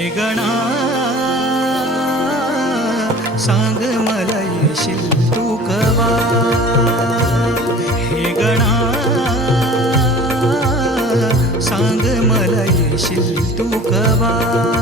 हे गणा सांग मला येशील तू कवा, हे गणा सांग मला येशील तू कवा.